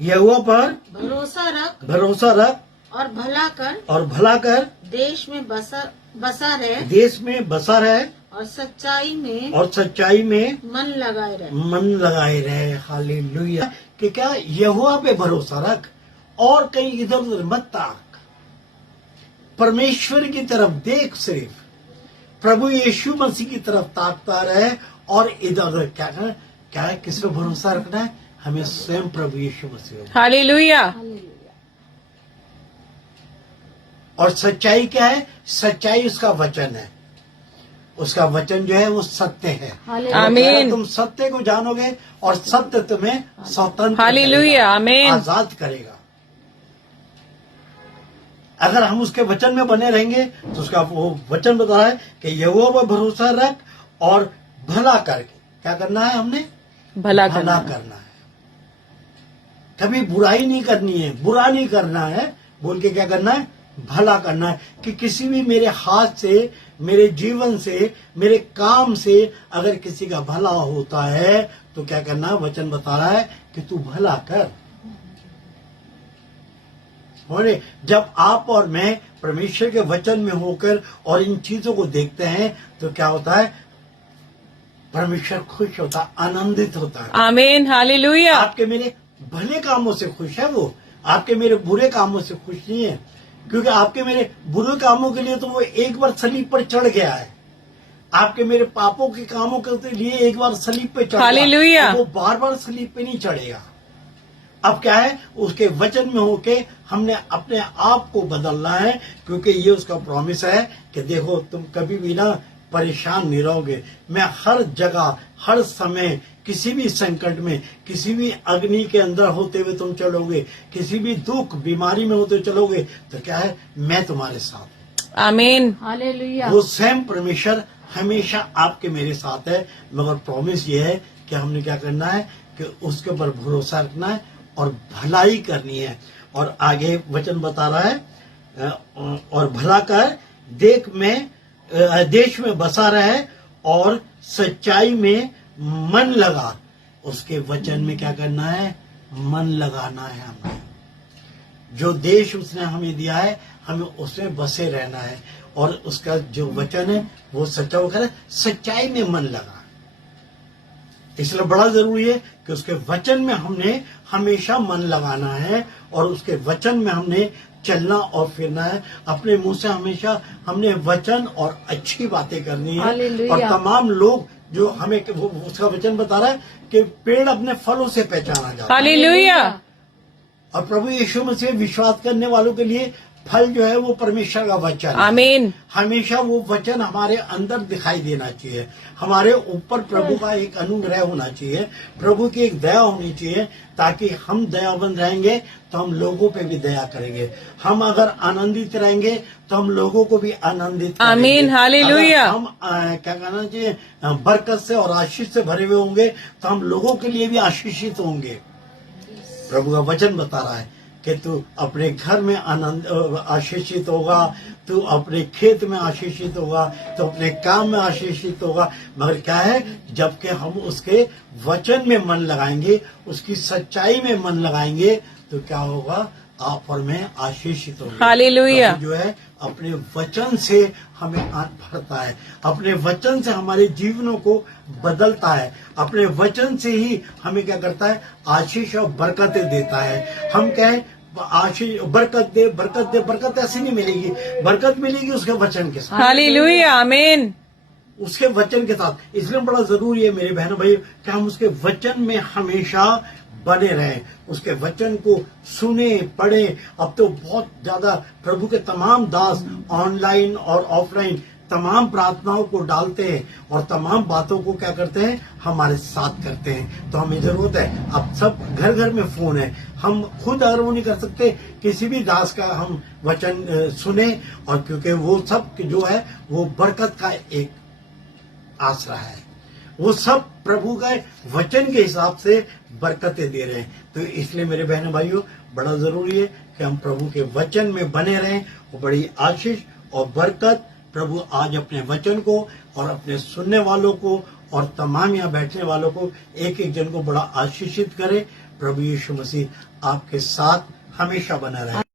यहोवा पर भरोसा रख और भला कर देश में बसा रहे और सच्चाई में मन लगाए रहे। हालेलुया। कि क्या यहोवा पे भरोसा रख और कहीं इधर उधर मत ताक, परमेश्वर की तरफ देख, सिर्फ प्रभु यीशु मसीह की तरफ ताकता रहे और इधर उधर क्या है किस पे भरोसा रखना है? हमें स्वयं प्रभु यीशु मसीह। हालेलुया। और सच्चाई क्या है? सच्चाई उसका वचन है। उसका वचन जो है वो सत्य है। आमीन। तुम सत्य को जानोगे और सत्य तुम्हें स्वतंत्र, हालेलुया, आमीन, आजाद करेगा। अगर हम उसके वचन में बने रहेंगे तो उसका वो वचन बता रहा है कि यहोवा पर भरोसा रख और भला करके क्या करना है? हमने भला करना है। कभी बुराई नहीं करनी है, बुरा नहीं करना है, बोल के क्या करना है? भला करना है। कि किसी भी मेरे हाथ से, मेरे जीवन से, मेरे काम से अगर किसी का भला होता है तो क्या करना है? वचन बता रहा है कि तू भला कर। और जब आप और मैं परमेश्वर के वचन में होकर और इन चीजों को देखते हैं तो क्या होता है? परमेश्वर खुश होता है, आनंदित होता है। आमीन। हालेलुया। आपके मेरे भले कामों से खुश है वो, आपके मेरे बुरे कामों से खुश नहीं है। क्योंकि आपके मेरे बुरे कामों के लिए तो वो एक बार सलीब पर चढ़ गया है। आपके मेरे पापों के कामों के लिए एक बार सलीब पे चढ़ गया, वो बार बार सलीब पे नहीं चढ़ेगा। अब क्या है? उसके वचन में होके हमने अपने आप को बदलना है, क्योंकि ये उसका प्रॉमिस है कि देखो तुम कभी भी ना परेशान नहीं रहोगे। मैं हर जगह, हर समय, किसी भी संकट में, किसी भी अग्नि के अंदर होते हुए तुम चलोगे, किसी भी दुख बीमारी में होते हुए चलोगे तो क्या है? मैं तुम्हारे साथ। आमीन। हालेलुया। वो स्वयं परमेश्वर हमेशा आपके मेरे साथ है। मगर प्रॉमिस ये है कि हमने क्या करना है? कि उसके ऊपर भरोसा रखना है और भलाई करनी है। और आगे वचन बता रहा है और भला कर देश में बसा रहे और सच्चाई में मन लगा। उसके वचन में क्या करना है? मन लगाना है। हमें जो देश उसने हमें दिया है हमें उसमें बसे रहना है और उसका जो वचन है वो सच्चा होकर है। सच्चाई में मन लगा, इसलिए बड़ा जरूरी है कि उसके वचन में हमने हमेशा मन लगाना है और उसके वचन में हमने चलना और फिरना है। अपने मुंह से हमेशा हमने वचन और अच्छी बातें करनी है। और तमाम लोग जो हमें उसका वचन बता रहा है कि पेड़ अपने फलों से पहचाना जाता है। हालेलुया। और प्रभु यीशु मसीह विश्वास करने वालों के लिए फल जो है वो परमेश्वर का वचन है। आमीन। हमेशा वो वचन हमारे अंदर दिखाई देना चाहिए। हमारे ऊपर प्रभु का एक अनुग्रह होना चाहिए, प्रभु की एक दया होनी चाहिए, ताकि हम दयाबंद रहेंगे तो हम लोगों पे भी दया करेंगे। हम अगर आनंदित रहेंगे तो हम लोगों को भी आनंदित करेंगे। आमीन। हालेलुया। हम क्या कहना चाहिए? बरकत से और आशीष से भरे हुए होंगे तो हम लोगों के लिए भी आशीषित होंगे। प्रभु का वचन बता रहा है कि तू अपने घर में आशीषित होगा, तू अपने खेत में आशीषित होगा, तो अपने काम में आशीषित होगा। मगर क्या है? जबकि हम उसके वचन में मन लगाएंगे, उसकी सच्चाई में मन लगाएंगे तो क्या होगा? आप और मैं आशीषित होंगे। हालेलुया। जो है अपने वचन से हमें भरता है, अपने वचन से हमारे जीवनों को बदलता है, अपने वचन से ही हमें क्या करता है? आशीष और बरकतें देता है। हम कहें आशीष बरकत दे, बरकत दे, बरकत ऐसी नहीं मिलेगी। बरकत मिलेगी उसके वचन के साथ। हालेलुया। आमीन। उसके वचन के साथ। इसलिए बड़ा जरूरी है मेरे बहनों भाई कि हम उसके वचन में हमेशा बने रहें, उसके वचन को सुने, पढ़े। अब तो बहुत ज्यादा प्रभु के तमाम दास ऑनलाइन और ऑफलाइन तमाम प्रार्थनाओं को डालते हैं और तमाम बातों को क्या करते हैं? हमारे साथ करते हैं। तो हमें जरूरत है, अब सब घर घर में फोन है, हम खुद अगर वो नहीं कर सकते किसी भी दास का हम वचन सुने। और क्योंकि वो सब जो है वो बरकत का एक आसरा है, वो सब प्रभु का वचन के हिसाब से बरकतें दे रहे हैं। तो इसलिए मेरे बहनों भाइयों बड़ा जरूरी है कि हम प्रभु के वचन में बने रहें। वो बड़ी आशीष और बरकत प्रभु आज अपने वचन को और अपने सुनने वालों को और तमाम यहाँ बैठने वालों को एक एक जन को बड़ा आशीषित करे, प्रभु यीशु मसीह आपके साथ हमेशा बना रहे।